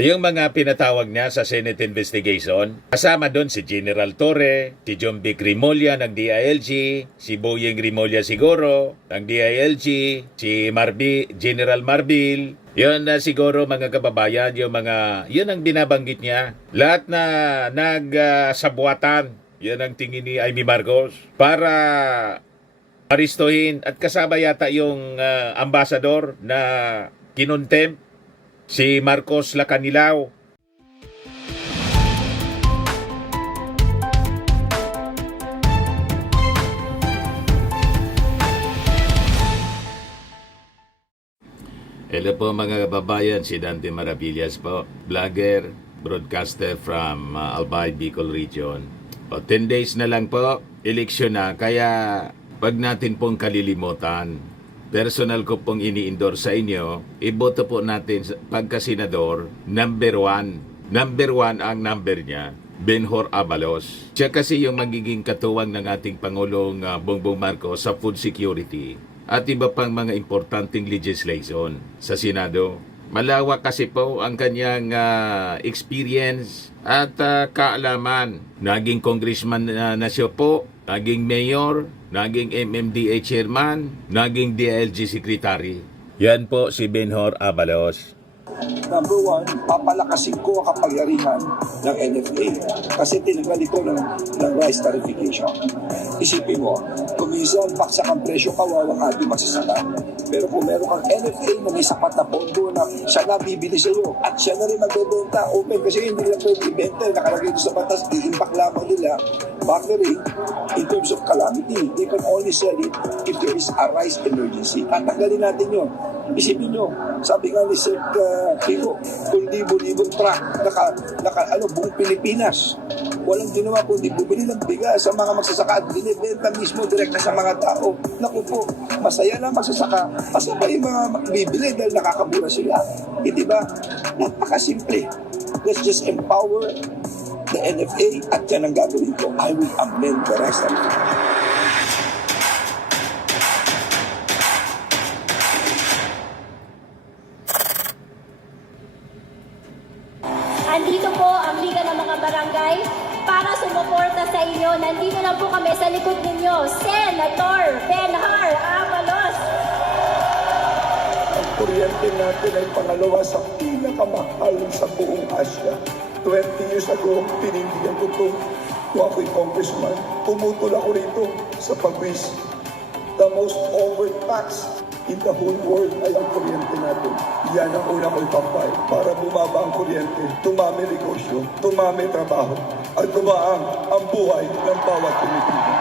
Yung mga pinatawag niya sa Senate investigation, kasama doon si General Torre, si John Vic Rimulya ng DILG, si Boyeng Rimulya siguro ng DILG, si General Marbil. Yun na siguro mga kababayan, yun ang binabanggit niya. Lahat na nagsabuatan, yun ang tingin ni Amy Marcos para aristohin at kasama yata yung ambasador na kinontempt si Marcos Lacanilao. Hello po mga kababayan, si Dante Maravillas po, vlogger, broadcaster from Albay, Bicol Region. 10 days na lang po, eleksyon na, kaya wag natin pong kalilimutan. Personal ko pong ini-endorse sa inyo, iboto po natin pagka-senador, number 1. Number 1 ang number niya, Benhur Abalos. Siya kasi yung magiging katuwang ng ating Pangulong Bongbong Marcos sa food security at iba pang mga importanteng legislation sa Senado. Malawak kasi po ang kanyang experience at kaalaman. Naging congressman na siya po, naging mayor, naging MMDA chairman, naging DILG secretary. Yan po si Benhur Abalos. Number 1, papalakasin ko ang kapangyarihan ng NFA kasi tinanggal ito ng rice tariffication. Isipin mo, kung minsan baksak ang presyo, kawawa ka di magsasaka. Pero kung meron kang NFA na may sapat na pondo na siya na bibili sa iyo at siya na rin magbebenta open kasi hindi nila pwede ibenta, nakalagay ito sa batas, i-impact lamang nila factory in terms of calamity. They can only sell it if there is a rice emergency. At tanggalin natin yun. Isipin nyo, sabi nga ni Sir Pico, kung libo-libong truck, buong Pilipinas, walang ginawa kundi bumili ng bigas sa mga magsasaka at binibenta mismo direkta sa mga tao. Naku po, masaya na magsasaka, masabay yung mga bibili dahil nakakabura sila. Hindi ba? Napakasimple. Let's just empower the NFA at yan ang gagawin ko. I will amend the rest of it. Andito po ang Liga ng mga Barangay para sumuporta sa inyo. Nandito na po kami sa likod ninyo, Senator Benhur Abalos. Ang kuryente natin ay pangalawa sa pinakamahal sa buong Asia. 20 years ago, pinindigan ko ito kung ako'y congressman. Pumutol ako rito sa pagwis. The most overtaxed in the whole world ay ang kuryente natin. Yan ang una ko'y pampay. Para bumaba ang kuryente, tumami negosyo, tumami trabaho, at tumaang ang buhay ng bawat Pilipino.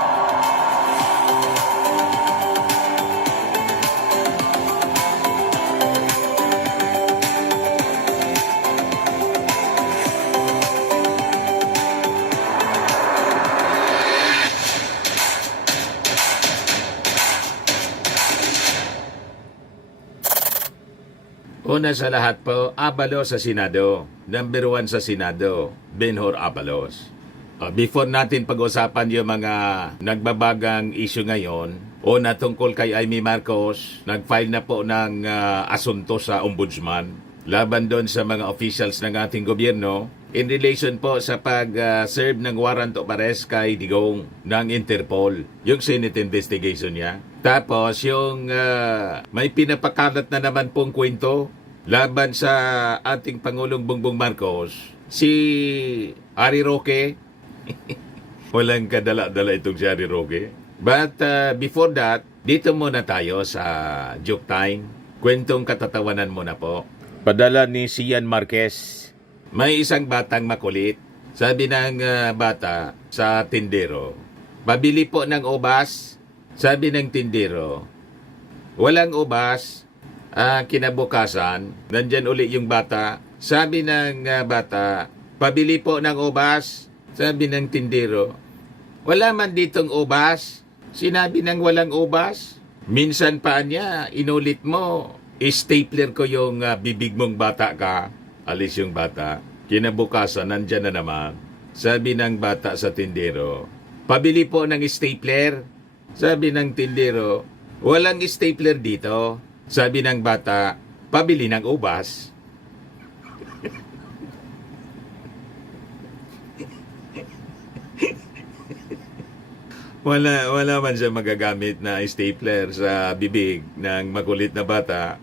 Una sa lahat po, Abalos sa Senado. Number 1 sa Senado, Benhur Abalos. Before natin pag-usapan yung mga nagbabagang issue ngayon, una tungkol kay Amy Marcos, nag-file na po ng asunto sa ombudsman laban doon sa mga officials ng ating gobyerno in relation po sa pag-serve ng warrant of arrest kay Digong ng Interpol, yung Senate investigation niya. Tapos yung may pinapakalat na naman pong kwento laban sa ating Pangulong Bongbong Marcos, si Harry Roque. Walang kadala-dala itong si Harry Roque. But before that, dito muna tayo sa Joke Time. Kwentong katatawanan muna po. Padala ni Sian Marquez. May isang batang makulit. Sabi ng bata sa tindero, "Pabili po ng ubas." Sabi ng tindero, "Walang ubas." Kinabukasan, nandyan uli yung bata. Sabi ng bata, "Pabili po ng ubas." Sabi ng tindero, "Wala man ditong ubas." Sinabi ng walang ubas. Minsan pa niya, inulit mo, "Stapler ko yung bibig mong bata ka." Alis yung bata. Kinabukasan, nandyan na naman. Sabi ng bata sa tindero, "Pabili po ng stapler." Sabi ng tindero, "Walang stapler dito." Sabi ng bata, "Pabili ng ubas." Wala man siya magagamit na stapler sa bibig ng makulit na bata.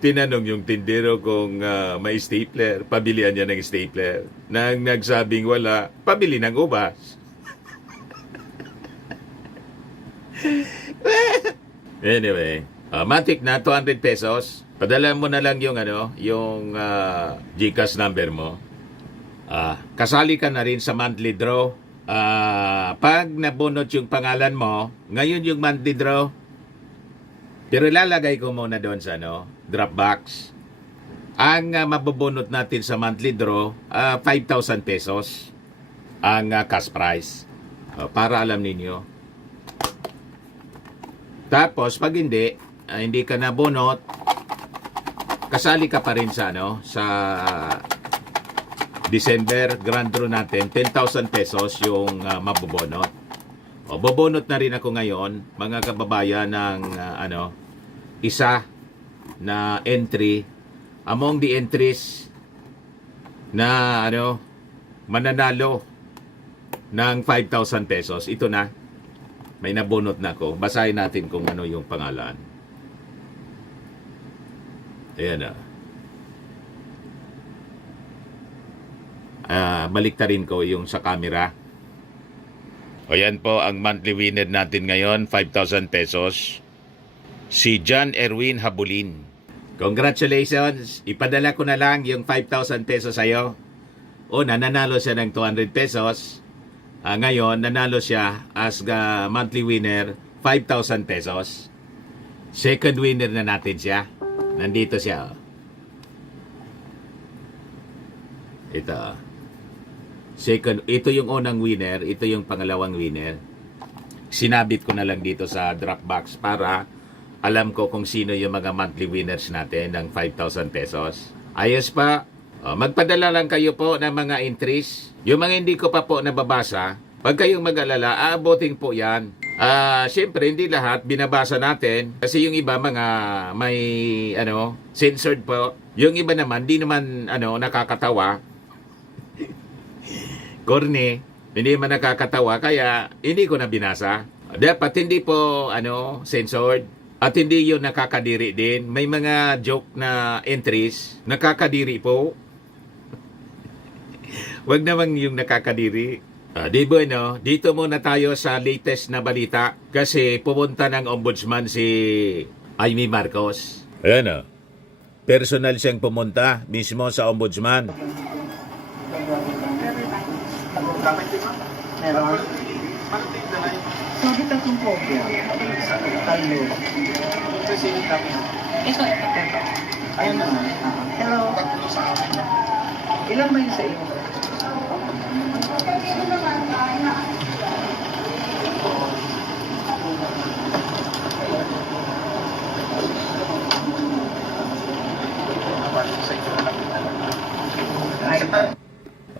Tinanong yung tindero kung may stapler, pabilihan niya ng stapler. Nang nagsabing wala, pabili ng ubas. Anyway, matik na 200 pesos. Padala mo na lang yung GCash number mo. Kasali ka na rin sa monthly draw. Pag nabunot yung pangalan mo, ngayon yung monthly draw. Pero ilalagay ko muna doon sa Dropbox. Ang mabubunot natin sa monthly draw, 5,000 pesos ang cash prize. Para alam ninyo. Tapos pag hindi ka nabunot, kasali ka pa rin sa sa December grand draw natin, 10,000 pesos yung mabubunot. Bubunot na rin ako ngayon, mga kababayan, ng isa na entry among the entries na mananalo ng 5,000 pesos. Ito na. May nabunot na ako. Basahin natin kung ano yung pangalan. Ayan baliktarin ko yung sa camera. O yan po ang monthly winner natin ngayon, 5,000 pesos. Si John Erwin Habulin. Congratulations! Ipadala ko na lang yung 5,000 pesos sa'yo. Nanalo siya ng 200 pesos. Ngayon, nanalo siya as monthly winner, 5,000 pesos. Second winner na natin siya. Nandito siya. Ito. Ito yung unang winner, ito yung pangalawang winner. Sinabit ko na lang dito sa Dropbox para alam ko kung sino yung mga monthly winners natin ng 5,000 pesos. Ayos pa. Magpadala lang kayo po ng mga entries. Yung mga hindi ko pa po nababasa, pag kayong mag-alala, aabotin po yan. Siyempre, hindi lahat binabasa natin. Kasi yung iba mga may censored po. Yung iba naman, di naman nakakatawa. Corny, hindi man nakakatawa, kaya hindi ko na binasa. Dapat hindi po censored. At hindi yun nakakadiri din. May mga joke na entries, nakakadiri po. Wag naman yung nakakadiri. Di ba dito muna tayo sa latest na balita kasi pumunta ng ombudsman si Amy Marcos. Ayan personal siyang pumunta mismo sa ombudsman. Meron. Sabi tatlong kopya. Talo. Ito. Ayun na. Hello. Ilan ba yun sa iyo?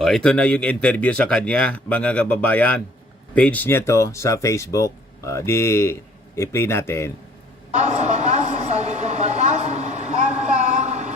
Ito na yung interview sa kanya, mga kababayan. Page niya to sa Facebook. I-play natin. Sa batas, sa likong batas, at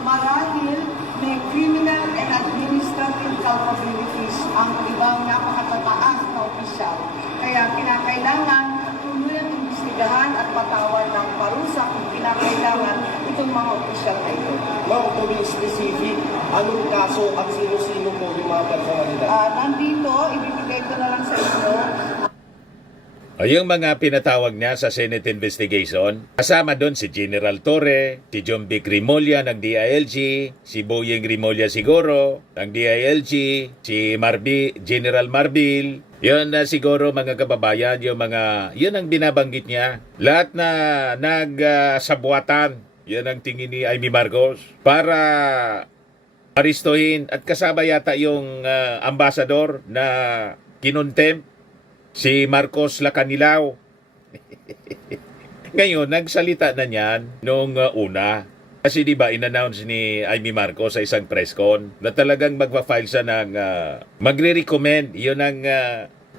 marahil may criminal and administrative culpabilities ang ibang napakatataas na opisyal. Kaya kinakailangan tuluyang imbestigahan at patawad ng parusa kung kinakailangan itong mga opisyal na ito. Ma'am, to be specific, anong kaso at sino-sino po yung mga personalidad? Nandito, ibibigay ko na lang sa inyo. Yung mga pinatawag niya sa Senate investigation, kasama doon si General Torre, si John Vic Rimulya ng DILG, si Boyeng Rimulya siguro ng DILG, si General Marbil. Yun na siguro mga kababayan, yun ang binabanggit niya. Lahat na nagsabuatan, yun ang tingin ni Amy Marcos para aristohin at kasama yata yung ambassador na kinontempt. Si Marcos Lacanilao. Ngayon, nagsalita na niyan noong una. Kasi di ba in-announce ni Amy Marcos sa isang press con na talagang magpa-file siya ng magre-recommend. Yun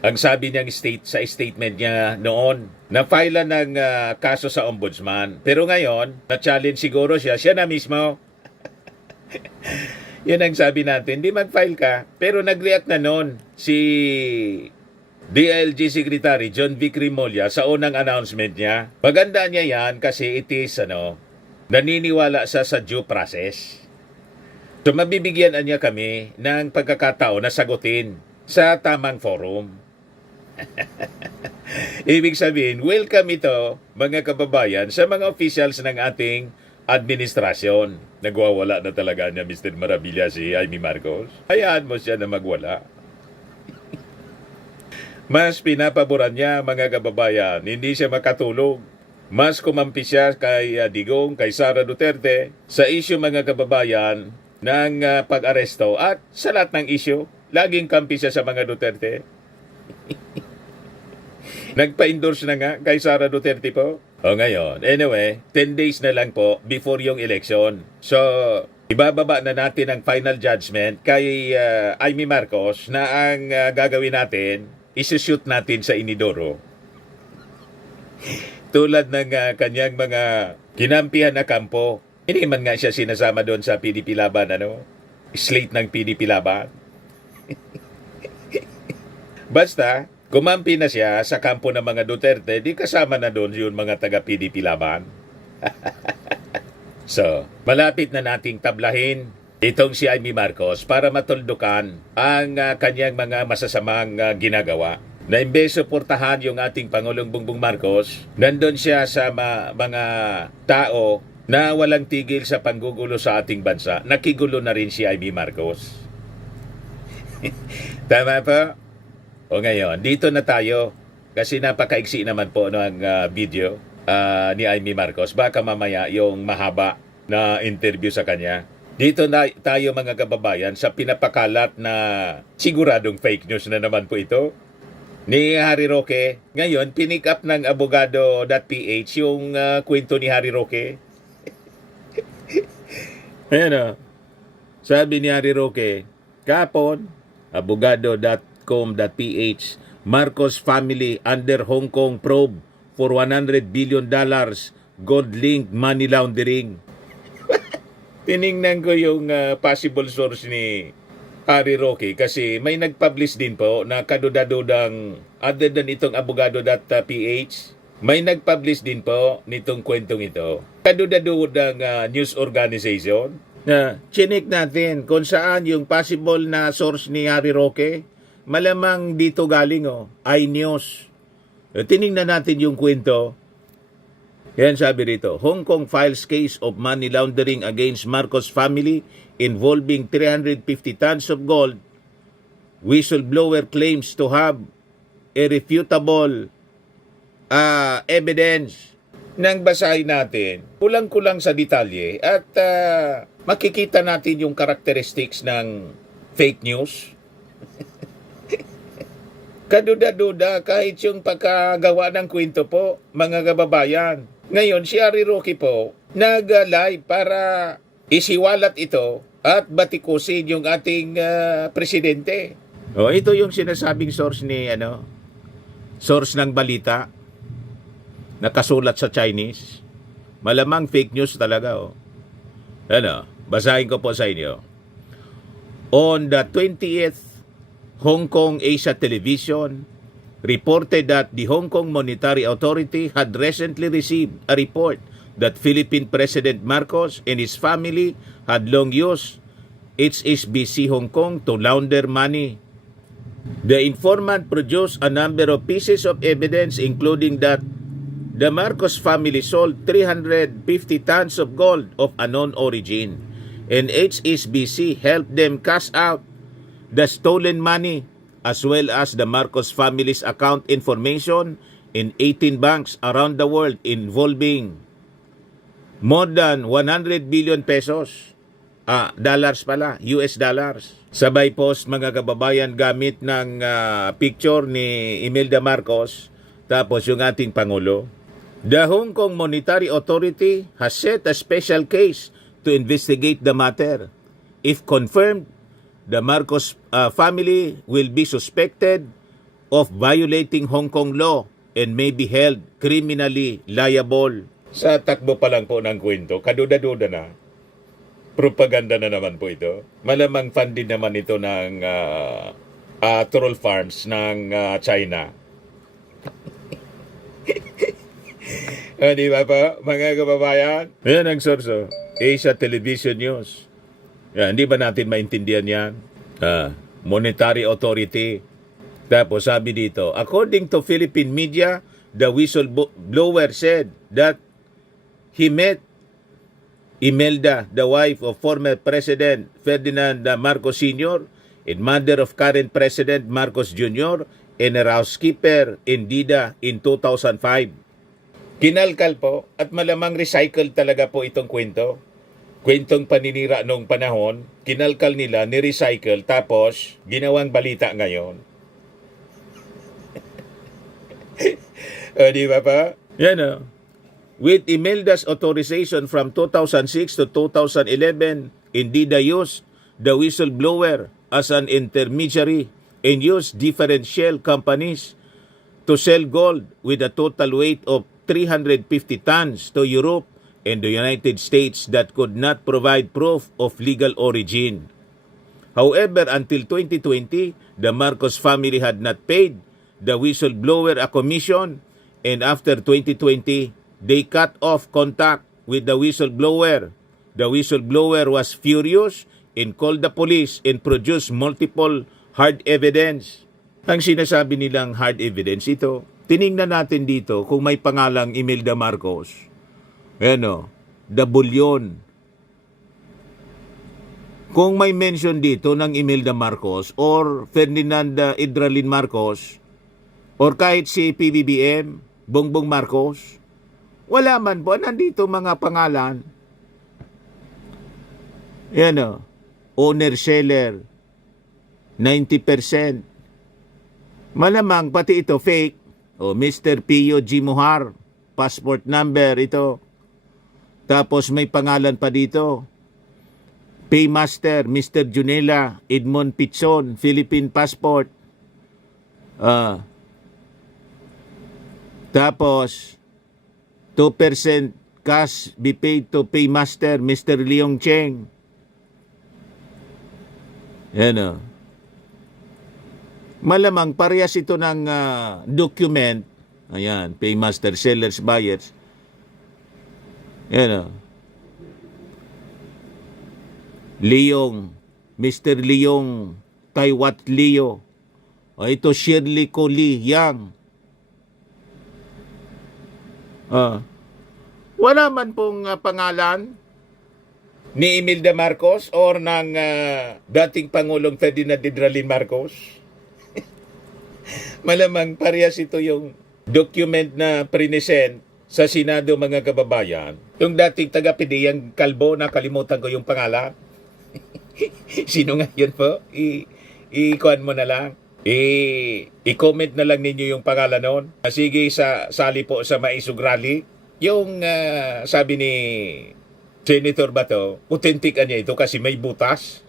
ang sabi niyang sa statement niya noon. Na-file ng kaso sa ombudsman. Pero ngayon, na-challenge siguro siya na mismo. Yan ang sabi natin, di mag-file ka. Pero nag-react na noon si DILG Secretary John Vic Rimulya sa unang announcement niya. Paganda niya yan kasi it is, naniniwala sa due process. So mabibigyan niya kami ng pagkakataon na sagutin sa tamang forum. Ibig sabihin, welcome ito, mga kababayan, sa mga officials ng ating administrasyon. Nagwawala na talaga niya, Mr. Maravilla, si Amy Marcos. Hayaan mo siya na magwala. Mas pinapaboran niya, mga kababayan, hindi siya makatulog. Mas kumampi siya kay Digong, kay Sara Duterte, sa issue, mga kababayan, ng pag-aresto at sa lahat ng issue. Laging kampi siya sa mga Duterte. Nagpa-endorse na nga kay Sara Duterte po. O ngayon, anyway, 10 days na lang po before yung election. So, ibababa na natin ang final judgment kay Amy Marcos na ang gagawin natin, isushoot natin sa Inidoro. Tulad ng kanyang mga kinampihan na kampo. Hindi man nga siya sinasama doon sa PDP Laban, slate ng PDP Laban. Basta, kumampi na siya sa kampo ng mga Duterte, di kasama na doon yung mga taga-PDP Laban. So, malapit na nating tablahin itong si Amy Marcos para matuldukan ang kanyang mga masasamang ginagawa. Na imbes suportahan yung ating Pangulong Bongbong Marcos, nandun siya sa mga tao na walang tigil sa panggugulo sa ating bansa. Nakigulo na rin si Amy Marcos. Tama po? O ngayon, dito na tayo kasi napakaiksi naman po ng video ni Amy Marcos. Baka mamaya yung mahaba na interview sa kanya. Dito na tayo, mga kababayan, sa pinapakalat na siguradong fake news na naman po ito ni Harry Roque. Ngayon, pinick up ng abogado.ph yung kwento ni Harry Roque. Ayan sabi ni Harry Roque, kapon, abogado.com.ph, Marcos family under Hong Kong probe for $100 billion gold-linked money laundering. Tiningnan ko yung possible source ni Harry Roque kasi may nag-publish din po na kadudadudang other than itong abogado.ph, may nag-publish din po nitong kwentong ito. Kadudadudang news organization na chinik natin kung saan yung possible na source ni Harry Roque. Malamang dito galing iNews. Tiningnan natin yung kwento. Yan sabi rito, Hong Kong files case of money laundering against Marcos family involving 350 tons of gold. Whistleblower claims to have irrefutable evidence. Nang basahin natin, kulang-kulang sa detalye at makikita natin yung characteristics ng fake news. Kaduda-duda kahit yung pagkagawa ng kwento po, mga kababayan. Ngayon, si Harry Roque po, nag-live para isiwalat ito at batikusin yung ating presidente. Ito yung sinasabing source ni, source ng balita, nakasulat sa Chinese. Malamang fake news talaga, basahin ko po sa inyo. On the 20th, Hong Kong Asia Television reported that the Hong Kong Monetary Authority had recently received a report that Philippine President Marcos and his family had long used HSBC Hong Kong to launder money. The informant produced a number of pieces of evidence including that the Marcos family sold 350 tons of gold of unknown origin and HSBC helped them cash out the stolen money as well as the Marcos family's account information in 18 banks around the world involving more than 100 billion pesos. Dollars pala, US dollars. Sabay post, mga kababayan, gamit ng picture ni Imelda Marcos, tapos yung ating Pangulo. The Hong Kong Monetary Authority has set a special case to investigate the matter. If confirmed, the Marcos family will be suspected of violating Hong Kong law and may be held criminally liable. Sa takbo pa lang po ng kwento, kaduda-duda na. Propaganda na naman po ito. Malamang funded naman ito ng troll farms ng China. Di ba po, mga kababayan? Yan ang sorso. Asia Television News. Yan, hindi ba natin maintindihan yan? Monetary Authority. Tapos sabi dito, according to Philippine media, the whistleblower said that he met Imelda, the wife of former President Ferdinand Marcos Sr. and mother of current President Marcos Jr. and a housekeeper in Dida in 2005. Kinalkal po at malamang recycle talaga po itong kwento. Kwentong paninira noong panahon, kinalkal nila, ni-recycle, tapos ginawang balita ngayon. Di ba pa? Yan o. With Imelda's authorization from 2006 to 2011, Indida used the whistleblower as an intermediary and used different shell companies to sell gold with a total weight of 350 tons to Europe and the United States that could not provide proof of legal origin. However, until 2020, the Marcos family had not paid the whistleblower a commission, and after 2020, they cut off contact with the whistleblower. The whistleblower was furious and called the police and produced multiple hard evidence. Ang sinasabi nilang hard evidence ito, tiningnan natin dito kung may pangalang Imelda Marcos. Ano, the bullion. Kung may mention dito ng Imelda Marcos or Ferdinand Idralin Marcos or kahit si PBBM, Bongbong Marcos, wala man po, nandito mga pangalan. Yan o, owner-seller, 90%. Malamang pati ito fake. O, Mr. Pio G. Mohar, passport number ito. Tapos may pangalan pa dito. Paymaster, Mr. Junela, Edmond Pichon, Philippine passport. Tapos 2% cash be paid to Paymaster, Mr. Leong Cheng. Yan o. Malamang parehas ito ng document. Ayan, Paymaster, sellers, buyers. Yan o. Leong, Mr. Leong, Taiwat Leo. O ito Shirley Ko Lee Yang. Wala man pong pangalan ni Imelda Marcos or ng dating Pangulong Ferdinand Idralin Marcos. Malamang parehas ito yung document na present sa Senado, mga kababayan. Yung dating taga-PDEA Kalbo, nakalimutan ko yung pangalan. Sino nga yun po? I-kuhan mo na lang. I-comment na lang ninyo yung pangalan nun. Sige, sali po sa Maisog Rally. Yung sabi ni Senator Bato, authentic niya ito kasi may butas.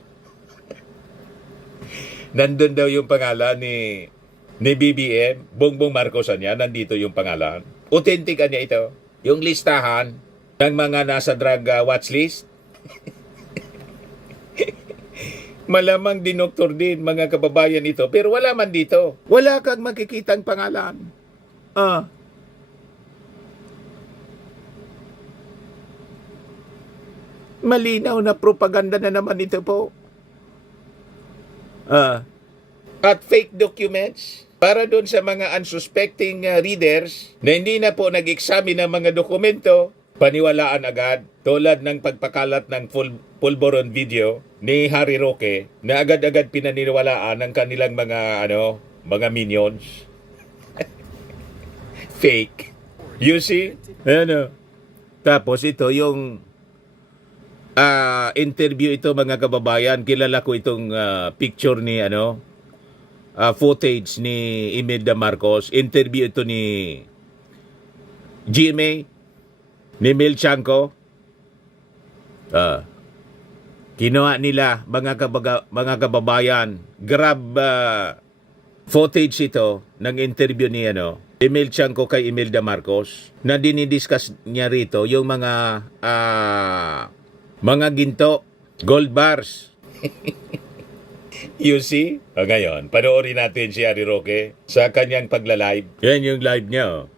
Nandun daw yung pangalan ni BBM, Bongbong Marcos niya, nandito yung pangalan. Authentic niya ito. Yung listahan ng mga nasa drug watch list. Malamang dinoktor din, mga kababayan ito. Pero wala man dito. Wala kang makikitang pangalan. Malinaw na propaganda na naman ito po. At fake documents para doon sa mga unsuspecting readers na hindi na po nag-examine ng mga dokumento, paniwalaan agad, tulad ng pagpakalat ng pulboron video ni Harry Roque na agad-agad pinaniwalaan ng kanilang mga mga minions. Fake. You see? Tapos ito yung interview ito, mga kababayan. Kilala ko itong picture ni footage ni Imelda Marcos. Interview ito ni GMA, ni Mel Chanco. Kinuha nila, mga kababayan. Grab footage ito ng interview ni Mel Chanco kay Imelda Marcos na dinidiscuss niya rito yung mga ginto Gold bars. You see? O ngayon, panoorin natin si Harry Roque sa kanyang pagla-live. Yan yung live niya.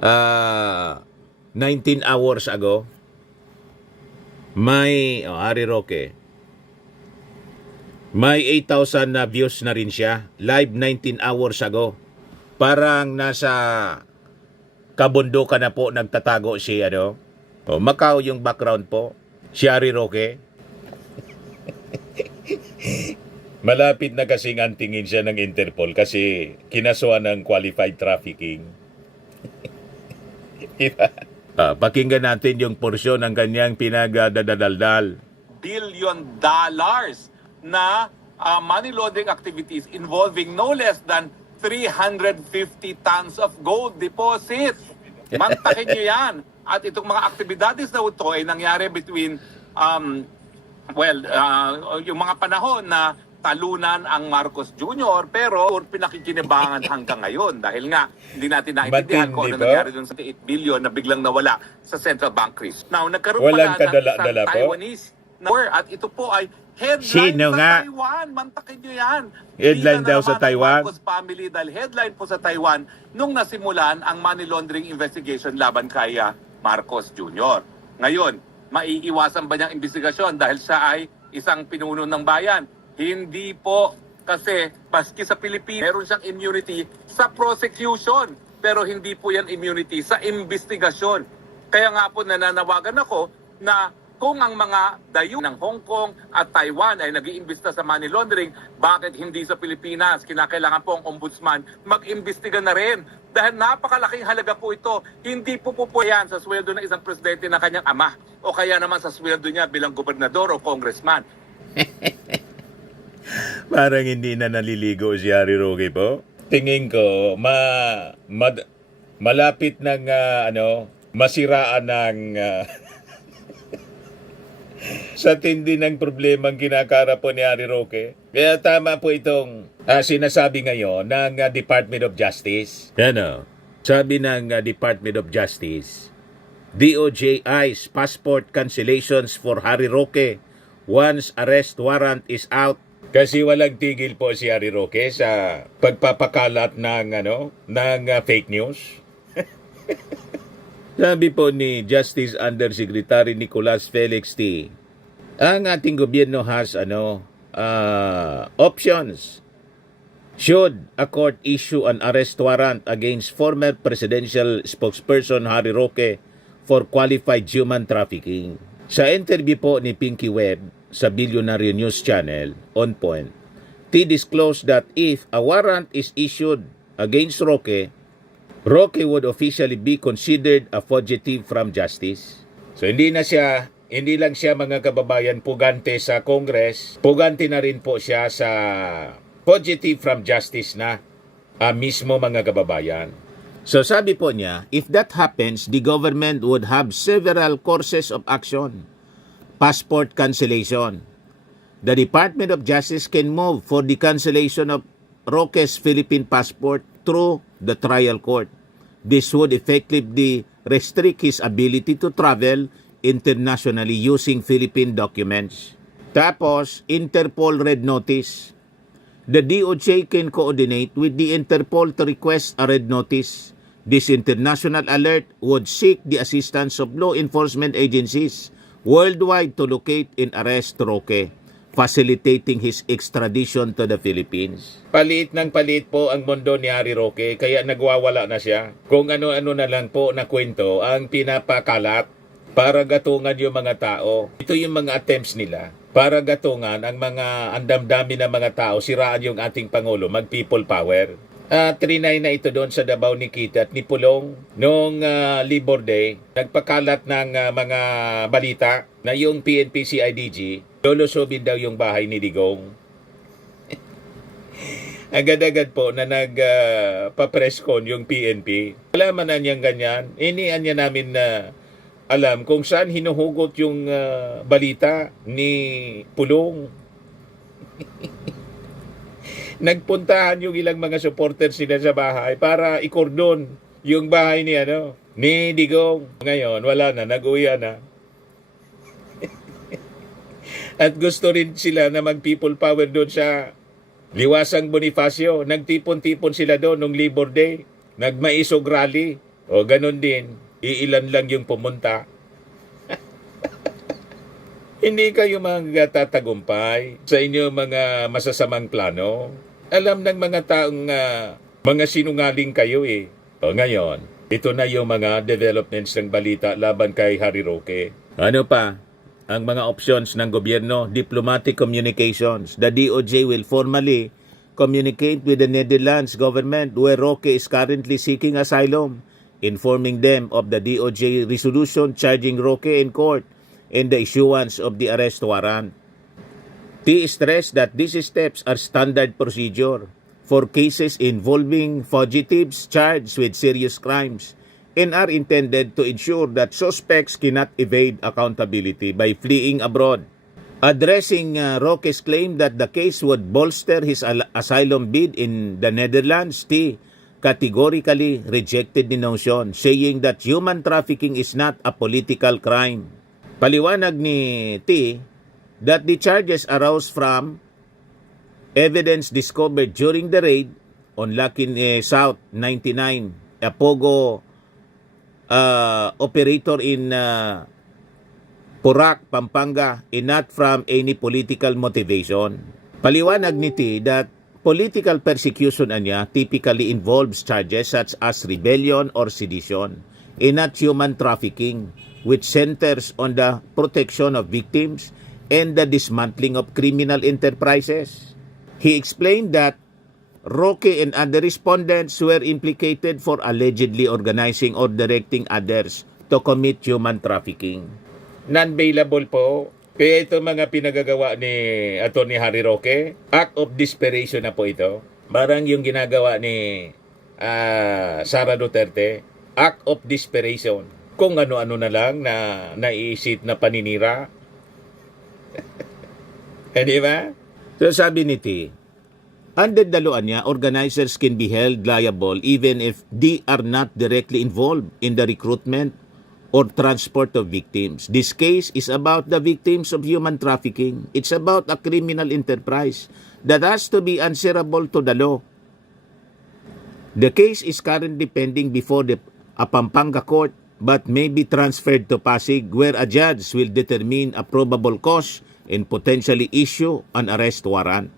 19 hours ago, may Harry Roque. May 8,000 na views na rin siya. Live 19 hours ago. Parang nasa kabundukan na po nagtatago si Macau yung background po. Si Harry Roque. Malapit na kasing antingin siya ng Interpol kasi kinasuhan ng qualified trafficking. Diba? Pakinggan natin yung porsyon ng kanyang pinagdadaldal. $billion na money laundering activities involving no less than 350 tons of gold deposit. Mantakin nyo yan. At itong mga aktibidades na ito ay nangyari between yung mga panahon na talunan ang Marcos Jr. pero pinakikinabangan hanggang ngayon dahil nga hindi natin naintindihan kung ano nangyari dun sa 8 billion na biglang nawala sa central bank risk. Now, nagkaroon Walang pala ng kadala-dala isang po? Taiwanese na at ito po ay headline Sino sa nga? Taiwan. Mantakin nyo yan. Headline Hindi daw na sa naman ang Taiwan? Marcos family dahil headline po sa Taiwan nung nasimulan ang money laundering investigation laban kay Marcos Jr. Ngayon, maiiwasan ba niyang investigasyon dahil siya ay isang pinuno ng bayan? Hindi po, kasi maski sa Pilipinas, meron siyang immunity sa prosecution. Pero hindi po yan immunity sa investigasyon. Kaya nga po nananawagan ako na kung ang mga dayo ng Hong Kong at Taiwan ay nag-iimbesta sa money laundering, bakit hindi sa Pilipinas? Kinakailangan po ang ombudsman mag-imbestiga na rin. Dahil napakalaking halaga po ito. Hindi po yan sa sweldo ng isang presidente na kanyang ama o kaya naman sa sweldo niya bilang gobernador o congressman. Parang hindi na naliligo si Harry Roque po. Tingin ko, malapit ng masiraan ng sa tindi ng problemang kinakarap po ni Harry Roque. Kaya tama po itong sinasabi ngayon ng Department of Justice. Sabi ng Department of Justice, DOJ eyes passport cancellations for Harry Roque once arrest warrant is out. Kasi walang tigil po si Harry Roque sa pagpapakalat ng fake news. Sabi po ni Justice Undersecretary Nicolas Felix T, ang ating gobyerno has options. Should a court issue an arrest warrant against former presidential spokesperson Harry Roque for qualified human trafficking? Sa interview po ni Pinky Webb sa Billionaire News Channel, On Point, he disclosed that if a warrant is issued against Roque would officially be considered a fugitive from justice. So hindi lang siya mga kababayan pugante sa Congress, pugante na rin po siya sa fugitive from justice na mismo mga kababayan. So sabi po niya, if that happens, the government would have several courses of action. Passport cancellation. The Department of Justice can move for the cancellation of Roque's Philippine passport through the trial court. This would effectively restrict his ability to travel internationally using Philippine documents. Tapos, Interpol red notice. The DOJ can coordinate with the Interpol to request a red notice. This international alert would seek the assistance of law enforcement agencies worldwide to locate and arrest Roque, facilitating his extradition to the Philippines. Palit ng palit po ang mundo ni Harry Roque, kaya nagwawala na siya. Kung ano-ano na lang po na kwento ang pinapakalat para gatungan yung mga tao. Ito yung mga attempts nila para gatungan ang damdamin ng mga tao, siraan yung ating Pangulo, mag-people power. Trinay na ito doon sa Davao ni Kita at ni Pulong noong Labor Day. Nagpakalat ng mga balita na yung PNP CIDG lulusobin daw yung bahay ni Digong. Agad-agad po na nagpa-press con yung PNP. Alaman na niyang ganyan. Inian niya namin na alam kung saan hinuhugot yung balita ni Pulong. Nagpuntahan yung ilang mga supporters nila sa bahay para ikordon yung bahay ni Digong. Ngayon, wala na, nag-uwi na. At gusto rin sila na mag-people power doon sa Liwasang Bonifacio. Nagtipon-tipon sila doon nung Labor Day. Nagmaisog rally. O ganun din, iilan lang yung pumunta. Hindi kayo magtatagumpay sa inyong mga masasamang plano. Alam ng mga taong mga sinungaling kayo eh. O ngayon, ito na yung mga developments ng balita laban kay Harry Roque. Ano pa? Ang mga options ng gobyerno, diplomatic communications. The DOJ will formally communicate with the Netherlands government where Roque is currently seeking asylum, informing them of the DOJ resolution charging Roque in court and the issuance of the arrest warrant. T stressed that these steps are standard procedure for cases involving fugitives charged with serious crimes and are intended to ensure that suspects cannot evade accountability by fleeing abroad. Addressing Roque's claim that the case would bolster his asylum bid in the Netherlands, T categorically rejected the notion, saying that human trafficking is not a political crime. Paliwanag ni T that the charges arose from evidence discovered during the raid on Lucky South 99, a Pogo operator in Porac, Pampanga, and not from any political motivation. Paliwanag ni T that political persecution niya typically involves charges such as rebellion or sedition, and not human trafficking, which centers on the protection of victims and the dismantling of criminal enterprises. He explained that Roque and other respondents were implicated for allegedly organizing or directing others to commit human trafficking. Non-bailable po. Kaya ito mga pinagagawa ni Atty. Harry Roque, act of desperation na po ito. Parang yung ginagawa ni Sara Duterte, act of desperation. Kung ano-ano na lang na naiisip na paninira. Di ba? So sabi ni T, under the law niya, organizers can be held liable even if they are not directly involved in the recruitment or transport of victims. This case is about the victims of human trafficking. It's about a criminal enterprise that has to be answerable to the law. The case is currently pending before the Pampanga court but may be transferred to Pasig where a judge will determine a probable cause and potentially issue an arrest warrant.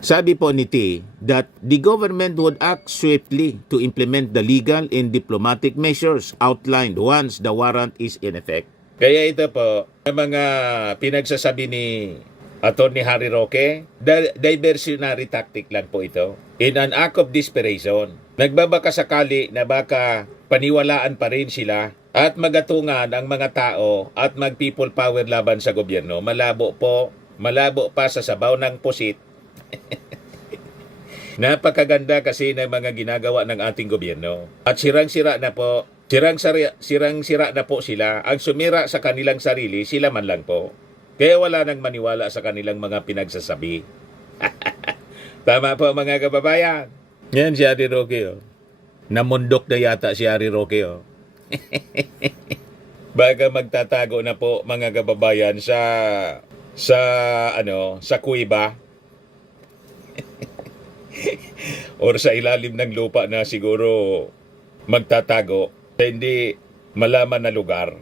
Sabi po ni T that the government would act swiftly to implement the legal and diplomatic measures outlined once the warrant is in effect. Kaya ito po, ang mga pinagsasabi ni Atty. Harry Roque, diversionary tactic lang po ito. In an act of desperation, nagbabaka sakali na baka paniwalaan pa rin sila at magatungan ang mga tao at mag-people power laban sa gobyerno. Malabo po, malabo pa sa sabaw ng pusit. Napakaganda kasi ng mga ginagawa ng ating gobyerno. At sirang-sira na po, sirang-sira na po sila. Ang sumira sa kanilang sarili, sila man lang po. Kaya wala nang maniwala sa kanilang mga pinagsasabi. Tama po mga kababayan. Yan si Harry Roque. Oh. Namundok na yata si Harry Roque. Oh. Baga magtatago na po mga kababayan sa kuweba. Or sa ilalim ng lupa na siguro magtatago sa hindi malaman na lugar.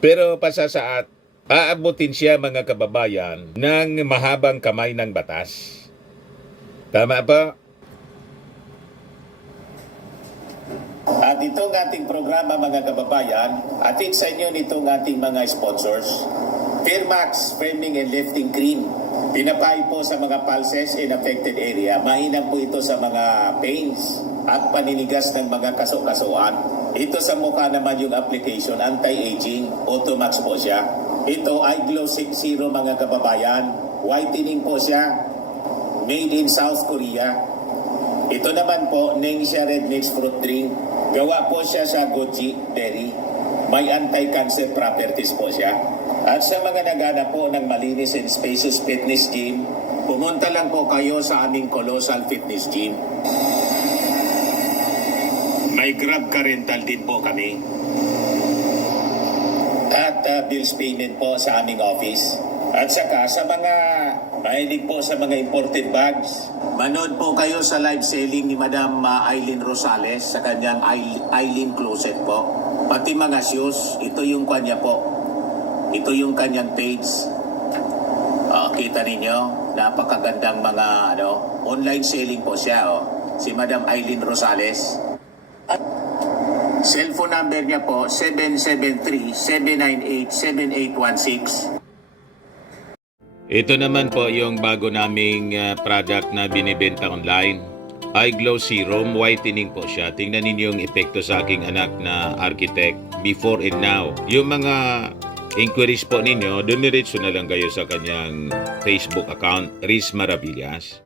Pero pasasaat, aabutin siya mga kababayan ng mahabang kamay ng batas. Tama ba? At itong ating programa mga kababayan, atin sa inyo nitong ating mga sponsors. Fairmax Firming and Lifting Cream. Pinapay po sa mga pulses in affected area. Mainam po ito sa mga pains at paninigas ng mga kaso-kasuan. Ito sa mukha naman yung application, anti-aging, Automax po siya. Ito ay Glow 60 mga kababayan. Whitening po siya. Made in South Korea. Ito naman po, Ningxia Red Mix Fruit Drink. Gawa po siya sa goji berry. May anti-cancer properties po siya. At sa mga naghanap po ng malinis and spacious fitness gym, pumunta lang po kayo sa aming Colossal Fitness Gym. May Grab ka rental din po kami. At bills payment po sa aming office. At saka sa mga mahilig po sa mga imported bags, manood po kayo sa live selling ni Madam Eileen Rosales sa kanyang Eileen Closet po. Pati mga shoes, ito yung kanya po. Ito yung kanyang page. Kita ninyo, napakagandang mga online selling po siya. Si Madam Eileen Rosales. Cellphone number niya po, 773-798-7816. Ito naman po yung bago naming product na binibenta online. Eye Glow Serum, whitening po siya. Tingnan ninyo yung epekto sa aking anak na architect before and now. Yung mga inquiries po ninyo, dumiretso na lang kayo sa kanyang Facebook account, Riz Maravillas.